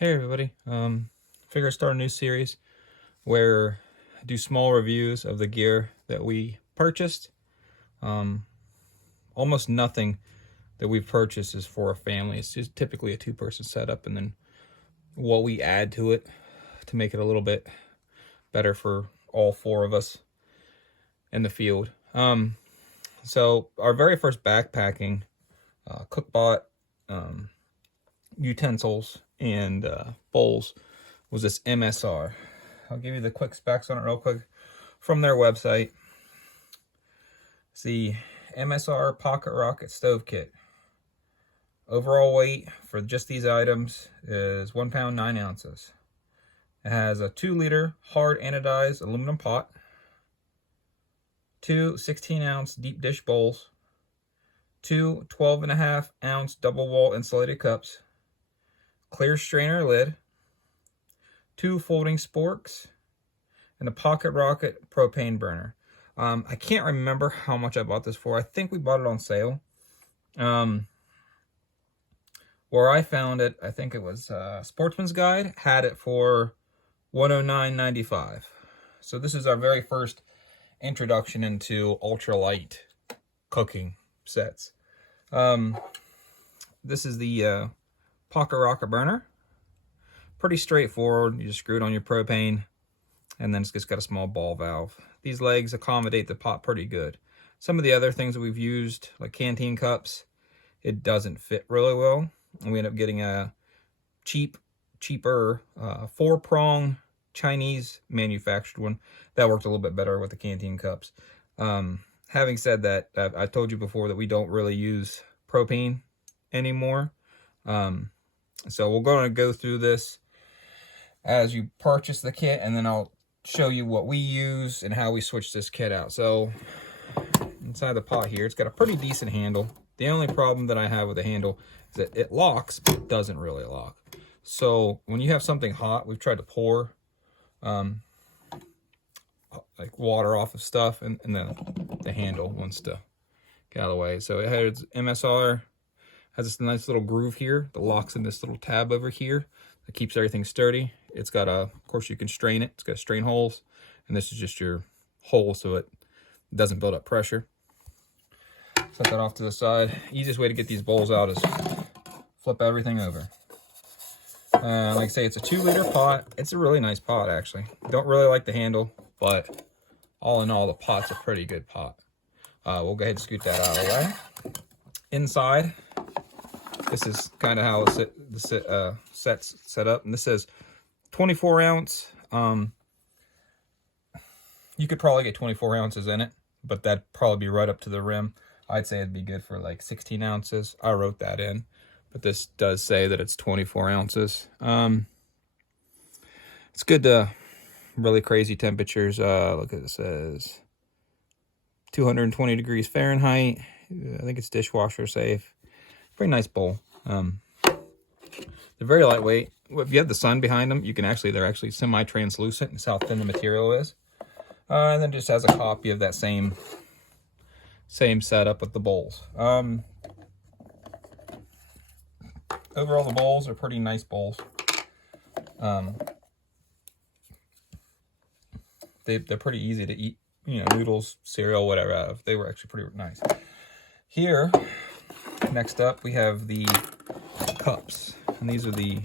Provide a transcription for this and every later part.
Hey everybody, figure I'd start a new series where I do small reviews of the gear that we purchased. Almost nothing that we've purchased is for a family. It's just typically a two-person setup, and then what we add to it to make it a little bit better for all four of us in the field. So our very first backpacking, cookbot, utensils and bowls was this MSR. I'll give you the quick specs on it real quick from their website. It's the MSR Pocket Rocket Stove Kit. Overall weight for just these items is 1 pound 9 ounces. It has a 2-liter hard anodized aluminum pot, 2 16-ounce deep dish bowls, 2 12.5-ounce double wall insulated cups, clear strainer lid, 2 folding sporks, and a Pocket Rocket propane burner. I can't remember how much I bought this for. I think we bought it on sale. Where I found it, I think it was Sportsman's Guide, had it for $109.95. So this is our very first introduction into ultralight cooking sets. This is the Pocket Rocket burner. Pretty straightforward. You just screw it on your propane, and then it's just got a small ball valve. These legs accommodate the pot pretty good. Some of the other things that we've used, like canteen cups, it doesn't fit really well. And we end up getting a cheaper 4-prong Chinese manufactured one that worked a little bit better with the canteen cups. Having said that, I told you before that we don't really use propane anymore. So we're going to go through this as you purchase the kit, and then I'll show you what we use and how we switch this kit out. So inside the pot here, it's got a pretty decent handle. The only problem that I have with the handle is that it locks, but it doesn't really lock. So when you have something hot, we've tried to pour like water off of stuff, and then the handle wants to get out of the way. So it has MSR, has this nice little groove here that locks in this little tab over here that keeps everything sturdy. It's got of course you can strain it. It's got strain holes, and this is just your hole so it doesn't build up pressure. Set that off to the side. Easiest way to get these bowls out is flip everything over. Like I say, it's a 2-liter pot. It's a really nice pot, actually. Don't really like the handle, but all in all, the pot's a pretty good pot. We'll go ahead and scoot that out of the way. Inside, this is kind of how the set's set up, and this says 24 ounce. You could probably get 24 ounces in it, but that'd probably be right up to the rim. I'd say it'd be good for like 16 ounces. I wrote that in, but this does say that it's 24 ounces. It's good to really crazy temperatures. Look at it, says 220 degrees Fahrenheit. I think it's dishwasher safe. Pretty nice bowl. They're very lightweight. If you have the sun behind them, you can they're actually semi-translucent. That's how thin the material is. And then just has a copy of that same setup with the bowls. Overall, the bowls are pretty nice bowls. They're pretty easy to eat. You know, noodles, cereal, whatever out of. They were actually pretty nice. Here, next up, we have the cups, and these are the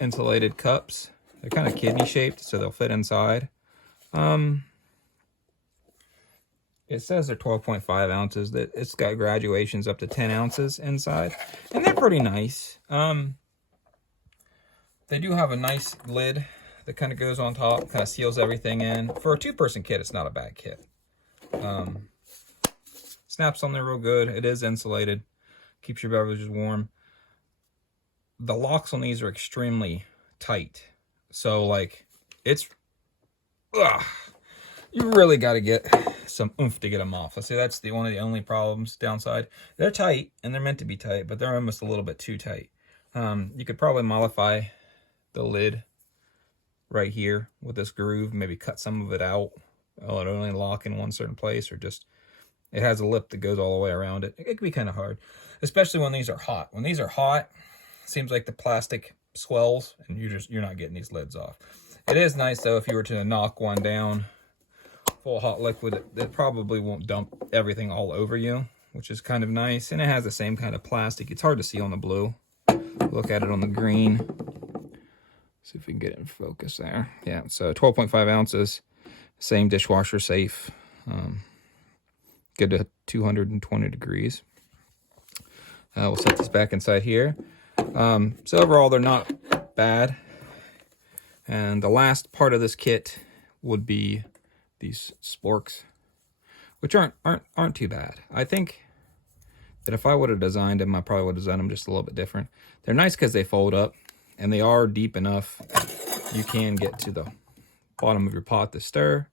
insulated cups. They're kind of kidney shaped, so they'll fit inside. It says they're 12.5 ounces. That it's got graduations up to 10 ounces inside, and they're pretty nice. They do have a nice lid that kind of goes on top, kind of seals everything in. For a 2-person kit, it's not a bad kit. Snaps on there real good. It is insulated, keeps your beverages warm. The locks on these are extremely tight, so like it's you really got to get some oomph to get them off. Let's say that's one of the only problems, downside. They're tight, and they're meant to be tight, but they're almost a little bit too tight. You could probably modify the lid right here with this groove, maybe cut some of it out. Oh, it only lock in one certain place, or just it has a lip that goes all the way around it. It can be kind of hard, especially when these are hot. When these are hot, it seems like the plastic swells, and you're not getting these lids off. It is nice though, if you were to knock one down full of hot liquid, it probably won't dump everything all over you, which is kind of nice. And it has the same kind of plastic. It's hard to see on the blue. Look at it on the green. See if we can get it in focus there. Yeah, so 12.5 ounces, same dishwasher safe. Good to 220 degrees. We'll set this back inside here. So overall, they're not bad. And the last part of this kit would be these sporks, which aren't too bad. I think that if I would have designed them, I probably would have designed them just a little bit different. They're nice because they fold up, and they are deep enough you can get to the bottom of your pot to stir.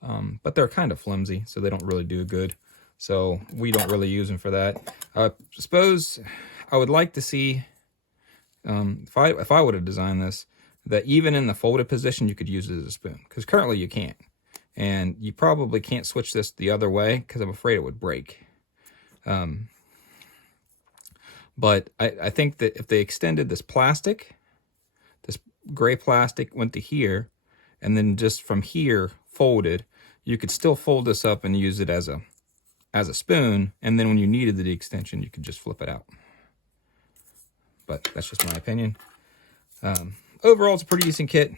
But they're kind of flimsy, so they don't really do good. So we don't really use them for that. I suppose I would like to see, if I would have designed this, that even in the folded position, you could use it as a spoon. Because currently you can't. And you probably can't switch this the other way, because I'm afraid it would break. But I think that if they extended this plastic, this gray plastic went to here, and then just from here folded, you could still fold this up and use it as a spoon, and then when you needed the extension, you could just flip it out. But that's just my opinion. Overall, it's a pretty decent kit.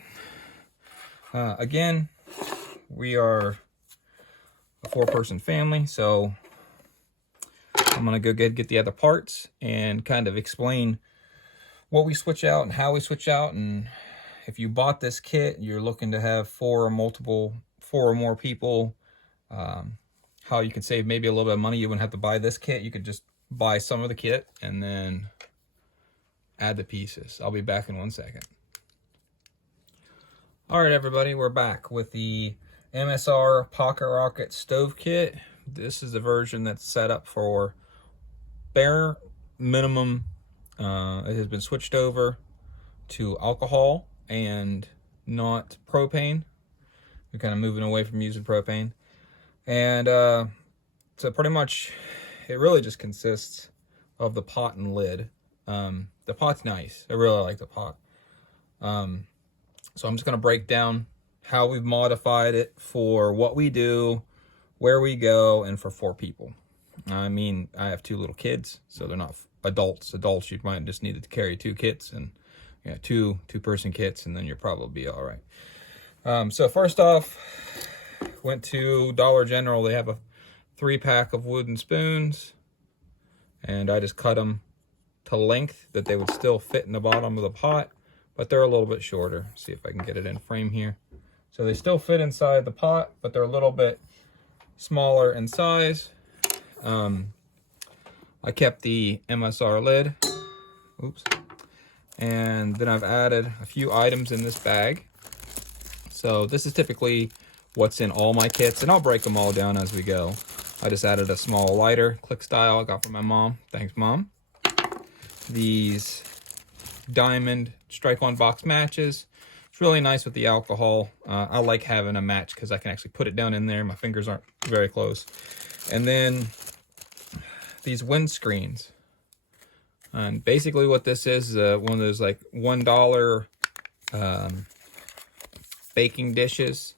Again, we are a 4-person family, so I'm gonna go get the other parts and kind of explain what we switch out and how we switch out. And if you bought this kit, you're looking to have 4 or more people, how you could save maybe a little bit of money. You wouldn't have to buy this kit. You could just buy some of the kit and then add the pieces. I'll be back in 1 second. All right, everybody, we're back with the MSR Pocket Rocket Stove Kit. This is the version that's set up for bare minimum. It has been switched over to alcohol and not propane. We're kind of moving away from using propane. And so pretty much it really just consists of the pot and lid. The pot's nice. I really like the pot. So I'm just going to break down how we've modified it for what we do, where we go, and for 4 people. I mean, I have 2 little kids, so they're not adults. Adults, you might just need to carry 2 kits, and yeah, two-person kits, and then you'll probably be all right. So first off, went to Dollar General. They have a 3-pack of wooden spoons, and I just cut them to length that they would still fit in the bottom of the pot, but they're a little bit shorter. See if I can get it in frame here. So they still fit inside the pot, but they're a little bit smaller in size. I kept the MSR lid. Oops. And then I've added a few items in this bag. So this is typically what's in all my kits, and I'll break them all down as we go. I just added a small lighter, click style, I got from my mom. Thanks, Mom. These diamond strike-on box matches. It's really nice with the alcohol. I like having a match because I can actually put it down in there. My fingers aren't very close. And then these windscreens. And basically what this is one of those like $1 baking dishes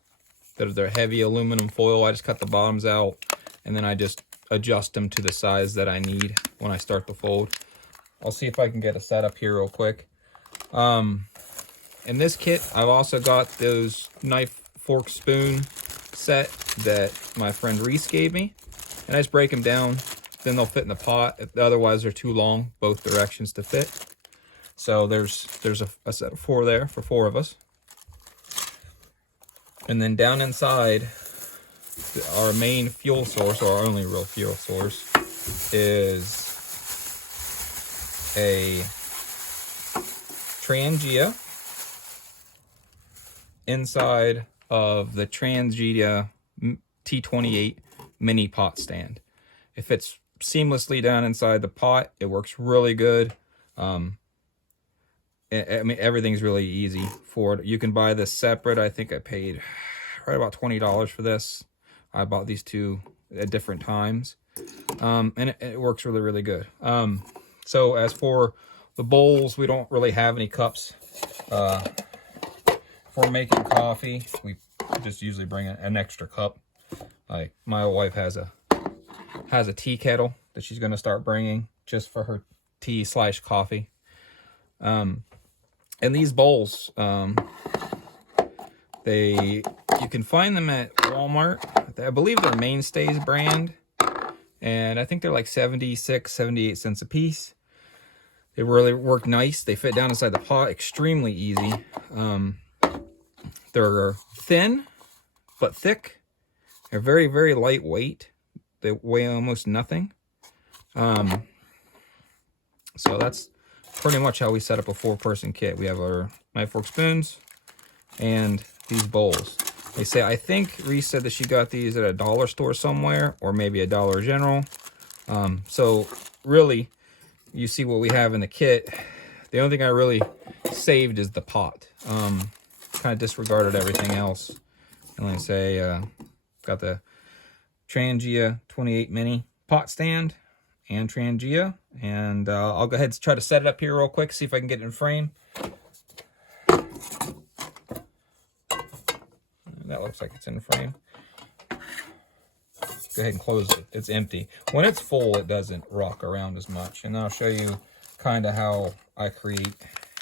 that are their heavy aluminum foil. I just cut the bottoms out, and then I just adjust them to the size that I need when I start the fold. I'll see if I can get a setup here real quick. In this kit, I've also got those knife, fork, spoon set that my friend Reese gave me. And I just break them down, then they'll fit in the pot. Otherwise, they're too long, both directions to fit. So there's a set of 4 there for 4 of us. And then down inside, our main fuel source, or our only real fuel source, is a Trangia inside of the Trangia T28 mini pot stand. It fits seamlessly down inside the pot. It works really good. I mean, everything's really easy for it. You can buy this separate. I think I paid right about $20 for this. I bought these 2 at different times. And it works really, really good. So as for The bowls, we don't really have any cups. For making coffee, we just usually bring an extra cup. Like my wife has a tea kettle that she's going to start bringing just for her tea / coffee. And these bowls, you can find them at Walmart. I believe they're Mainstays brand, and I think they're like 78 cents a piece. They really work nice. They fit down inside the pot extremely easy. They're thin but thick. They're very, very lightweight. They weigh almost nothing. So that's pretty much how we set up a 4-person kit. We have our knife, fork, spoons, and these bowls. They say, I think Reese said that she got these at a dollar store somewhere, or maybe a Dollar General. So really, you see what we have in the kit. The only thing I really saved is the pot. Kind of disregarded everything else. And like I say, got the Trangia 28 mini pot stand and Trangia. And I'll go ahead and try to set it up here real quick, see if I can get it in frame. That looks like it's in frame. Go ahead and close it. It's empty. When it's full, it doesn't rock around as much. And I'll show you kind of how I create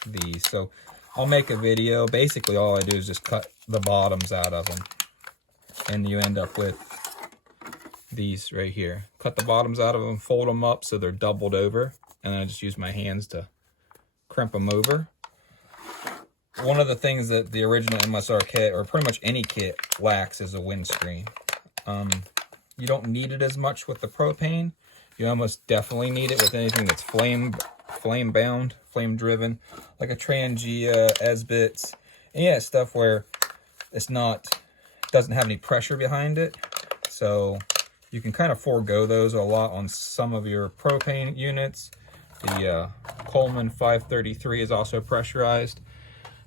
these. So I'll make a video. Basically, all I do is just cut the bottoms out of them. And you end up with these right here. Cut the bottoms out of them, fold them up so they're doubled over. And then I just use my hands to crimp them over. One of the things that the original MSR kit, or pretty much any kit, lacks is a windscreen. You don't need it as much with the propane. You almost definitely need it with anything that's flame bound, flame driven, like a Trangia, Esbits, and yeah, stuff where it's doesn't have any pressure behind it. So you can kind of forego those a lot on some of your propane units. The Coleman 533 is also pressurized,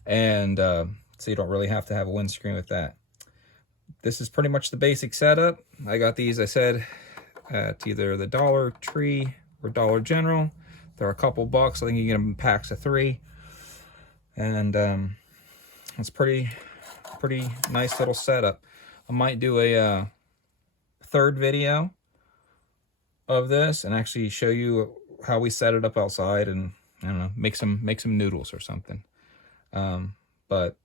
and so you don't really have to have a windscreen with that. This is pretty much the basic setup. I got these, I said, at either the Dollar Tree or Dollar General. They're a couple bucks. I think you can get them in packs of 3. And it's pretty nice little setup. I might do a third video of this and actually show you how we set it up outside, and I don't know, make some noodles or something. But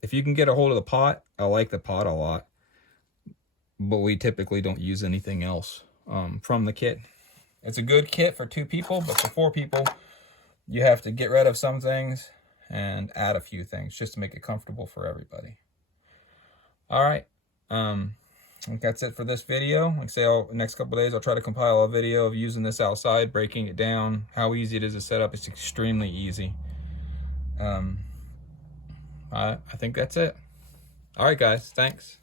if you can get a hold of the pot, I like the pot a lot, but we typically don't use anything else from the kit. It's a good kit for 2 people, but for 4 people, you have to get rid of some things and add a few things just to make it comfortable for everybody. All right. I think that's it for this video. Like I say, the next couple of days, I'll try to compile a video of using this outside, breaking it down, how easy it is to set up. It's extremely easy. I think that's it. All right, guys. Thanks.